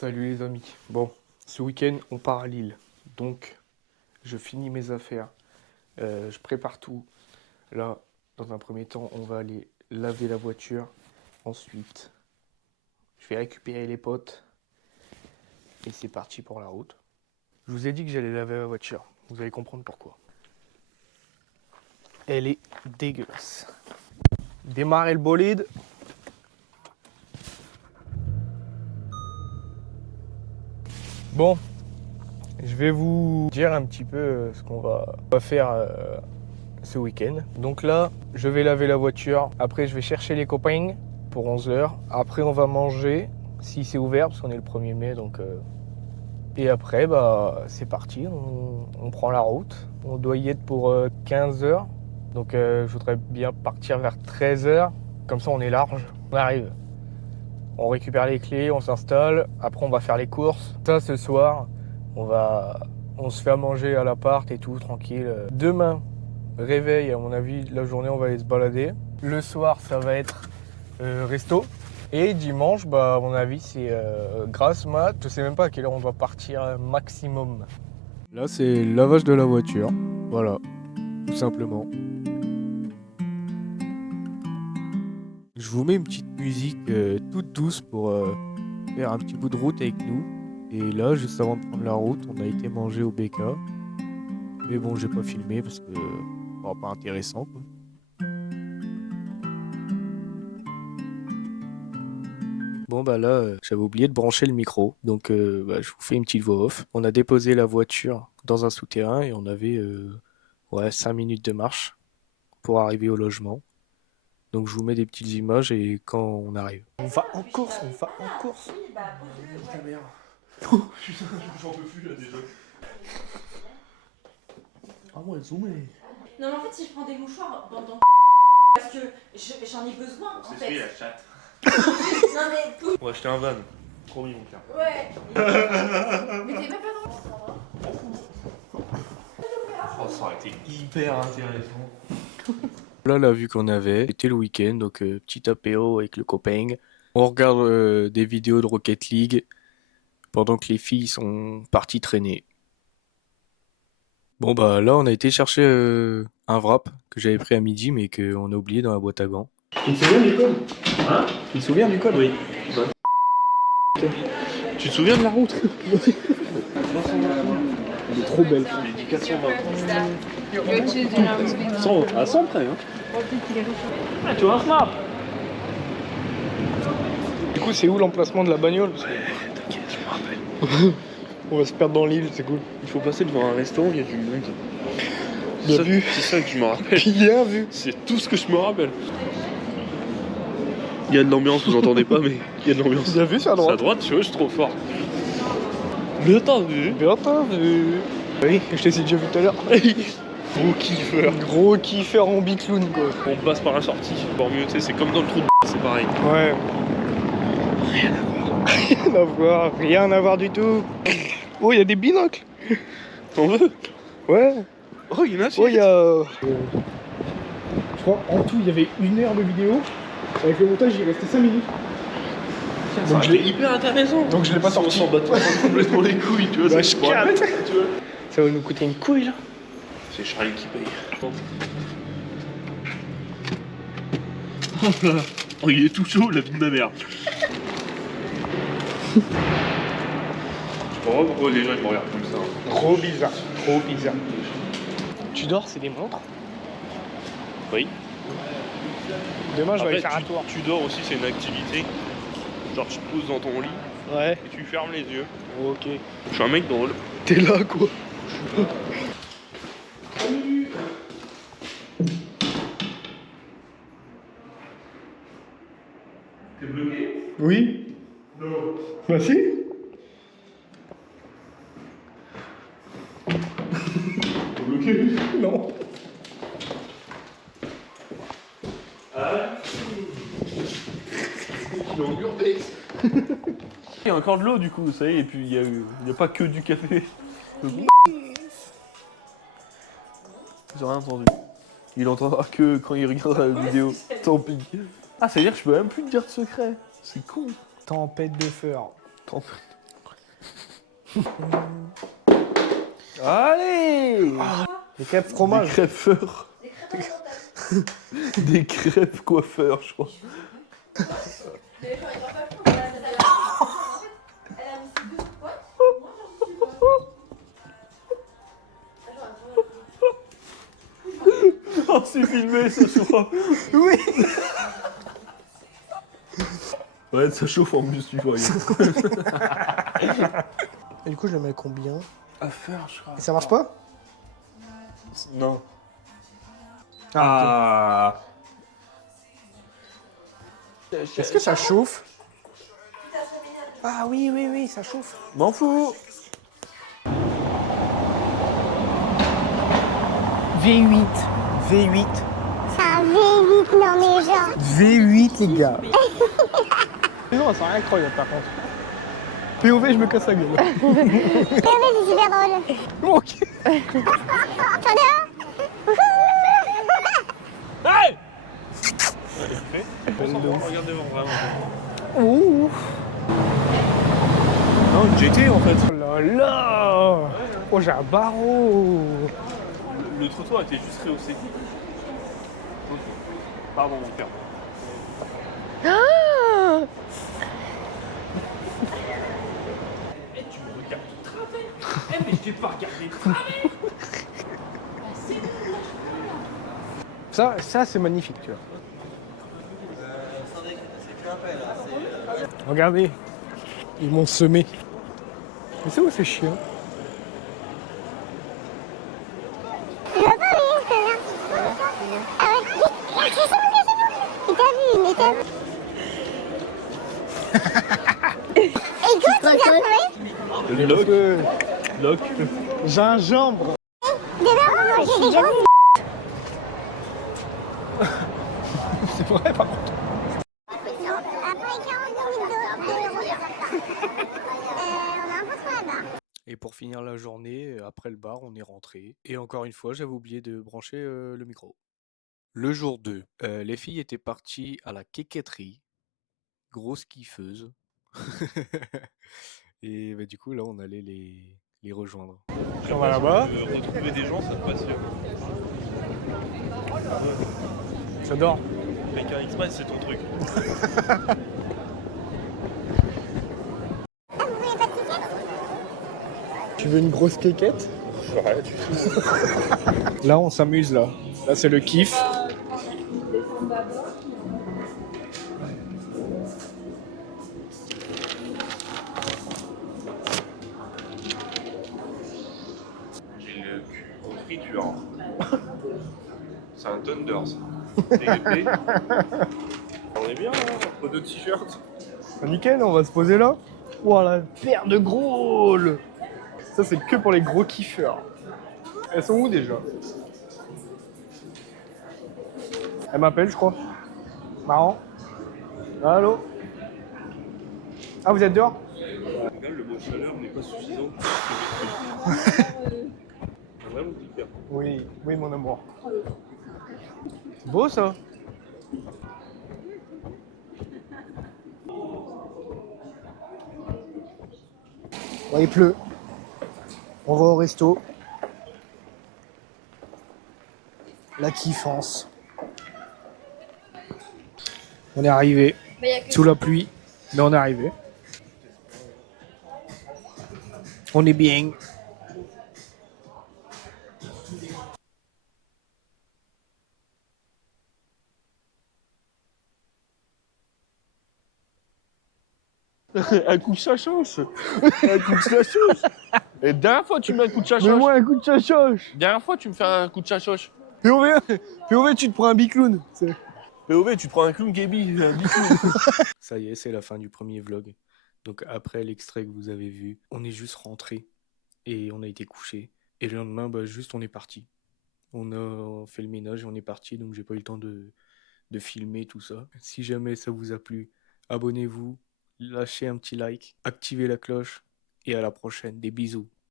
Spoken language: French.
Salut les amis. Bon, ce week-end, on part à Lille. Donc, je finis mes affaires. Je prépare tout. Là, dans un premier temps, on va aller laver la voiture. Ensuite, je vais récupérer les potes. Et c'est parti pour la route. Je vous ai dit que j'allais laver la voiture. Vous allez comprendre pourquoi. Elle est dégueulasse. Démarrer le bolide. Bon, je vais vous dire un petit peu ce qu'on va faire ce week-end. Donc là, je vais laver la voiture. Après, je vais chercher les copains pour 11h. Après, on va manger, si c'est ouvert, parce qu'on est le 1er mai. Donc, Et après, c'est parti. On prend la route. On doit y être pour 15h. Donc, je voudrais bien partir vers 13h. Comme ça, on est large. On arrive. On récupère les clés, on s'installe. Après, on va faire les courses. Ça, ce soir, on se fait à manger à l'appart et tout, tranquille. Demain, réveil, à mon avis, la journée, on va aller se balader. Le soir, ça va être resto. Et dimanche, à mon avis, c'est grasse mat. Je sais même pas à quelle heure on doit partir maximum. Là, c'est le lavage de la voiture. Voilà, tout simplement. Je vous mets une petite musique toute douce pour faire un petit bout de route avec nous. Et là, juste avant de prendre la route, on a été manger au BK. Mais bon, j'ai pas filmé parce que pas intéressant, quoi. Bon là, j'avais oublié de brancher le micro, donc je vous fais une petite voix off. On a déposé la voiture dans un souterrain et on avait 5 minutes de marche pour arriver au logement. Donc je vous mets des petites images et quand on arrive. On va en course. Putain merde. Putain, j'en peux plus là déjà. Ah ouais, zoomé. Non mais en fait si je prends des mouchoirs dans parce que j'en ai besoin en C'est fait. la chatte. Non mais tout. On va acheter un van. Promis mon cœur. Ouais. Mais t'es même pas dans Oh, ça aurait été hyper intéressant. Là, la vue qu'on avait, c'était le week-end, donc petit apéro avec le copain. On regarde des vidéos de Rocket League pendant que les filles sont parties traîner. Bon là, on a été chercher un wrap que j'avais pris à midi, mais qu'on a oublié dans la boîte à gants. Tu te souviens du code? Hein? Tu te souviens du code? Oui. Tu te souviens de la route? Elle est trop belle. J'ai dit 420. 100, à 100 près, hein. Ah, tu vois un snap? Du coup, c'est où l'emplacement de la bagnole? T'inquiète, je me rappelle. On va se perdre dans l'île, c'est cool. Il faut passer devant un restaurant, il y a du monde. Bien vu. C'est ça que je me rappelle. Bien vu. C'est tout ce que je me rappelle. Il y a de l'ambiance, vous entendez pas, mais il y a de l'ambiance. Bien vu, c'est à C'est à droite. droite, tu vois, je suis trop fort. Bien t'as vu? Bien vu. Oui, je t'ai déjà vu tout à l'heure. Gros kiffeur. Gros kiffeur en bicloun, quoi. On passe par la sortie. Pour mieux, tu sais, c'est comme dans le trou de c'est pareil. Ouais. Rien à voir du tout. Oh, il y a des binocles. T'en veux? Ouais. Oh, il y en a Oh, il y a... Je crois, en tout, il y avait 1 heure de vidéo. Avec le montage, il restait 5 minutes. Donc je l'ai hyper intéressant. Donc je l'ai pas sorti. On s'en bat complètement les couilles, tu vois. Bah, c'est je pour la capte. peine, tu vois. Ça va nous coûter une couille, là. C'est Charlie qui paye. Oh, il est tout chaud, la vie de ma mère. Je comprends pas pourquoi les gens ils me regardent comme ça. Trop bizarre. Trop bizarre. Tu dors, c'est des montres. Oui. Demain, je vais aller Après, faire un tour. tu dors aussi, c'est une activité. Genre, tu te poses dans ton lit Ouais. et tu fermes les yeux. Ok. Je suis un mec drôle. T'es là, quoi. T'es bloqué? Oui. Non. Bah si. T'es bloqué? Non. Ah ouais? Il est en urbex. Il y a encore de l'eau du coup, vous savez, et puis il y a pas que du café. Ils ont rien entendu. Il entendra que quand il regardera la vidéo. Tant pis. Ah, ça veut dire que je peux même plus te dire de secret. C'est con. Tempête de feu. Tant pis. Allez Les crêpes Des fromage. crêpeurs. Les crêpes dans ta vie. Des crêpes coiffeurs, je crois. Mais genre, il va pas le prendre. Elle a mis ses deux potes. Moi, j'en suis pas. Oh, c'est filmé, ça chauffe. Oui. Ouais, ça chauffe en bus, tu vois. Et du coup, je le mets combien? À faire, je crois. Et ça marche pas? Non. Ah. Est-ce que ça chauffe? Ah oui, oui, oui, ça chauffe. M'en fous. V8. V8. C'est un V8, non mais genre. V8, les gars. Non, c'est incroyable par contre. POV, je me casse la gueule. C'est super drôle. Ok. T'en es Hey Regardez vraiment. Ouh. Non, une GT en fait. Oh là là. Oh, j'ai un barreau. Le trottoir était juste rehaussé. Pardon, mon père. Eh, tu me regardes de travers. Eh, mais je t'ai pas regardé de travers. Ça c'est magnifique, tu vois. Regardez, ils m'ont semé. Mais c'est où c'est chiant? Tu vas pas rire, c'est bien. Ah ouais. C'est bon. Il t'a vu. Et quoi, tu t'as trouvé? Lock. Gingembre. Demain, on va manger des grosses. C'est vrai par contre. Après 42 000 d'euros. On a un peu trop là-bas. Et pour finir la journée, après le bar, on est rentré. Et encore une fois, j'avais oublié de brancher le micro. Le jour 2, les filles étaient parties à la quéquetterie. Grosse kiffeuse. Et bah, du coup, là, on allait les rejoindre. On va là-bas. Retrouver des gens, ça me passionne. J'adore. Pékin Express, c'est ton truc. Ah, vous voulez pas de ticket? Tu veux une grosse quéquette? Ouais, tu sais. Là, on s'amuse, là. Là, c'est le kiff. J'ai le cul en friture. C'est un Thunder, ça. T'es épais. On est bien, hein, entre deux t-shirts. Nickel, on va se poser là. Voilà, paire de gros rôles. Ça, c'est que pour les gros kiffeurs. Elles sont où déjà? Elle m'appelle, je crois. Marrant. Allô? Ah, vous êtes dehors? Le mot chaleur n'est pas suffisant. Vraiment hyper. Oui, oui, mon amour. C'est beau ça. Ouais, il pleut. On va au resto. La kiffance. On est arrivé. Sous la pluie, mais on est arrivé. On est bien. Un coup de chachoche. Un coup de chachoche. Et dernière fois, tu me mets un coup de chachoche. Mets-moi un coup de chachoche. Dernière fois, tu me fais un coup de chachoche. POV, tu te prends un bicloun. POV, tu te prends un clown Gaby, un bicloun. Ça y est, c'est la fin du premier vlog. Donc après l'extrait que vous avez vu, on est juste rentré et on a été couché. Et le lendemain, bah, juste on est parti. On a fait le ménage et on est parti, donc j'ai pas eu le temps de filmer tout ça. Si jamais ça vous a plu, abonnez-vous, lâchez un petit like, activez la cloche et à la prochaine. Des bisous.